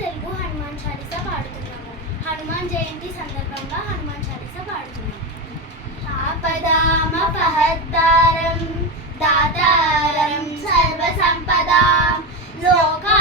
తెలుగు హనుమాన్ చాలీసా పాడుతున్నాము. హనుమాన్ జయంతి సందర్భంగా హనుమాన్ చాలీసా పాడుతున్నాము. ఆపదామపహర్తారం దాతారం సర్వ సంపదాం లోకా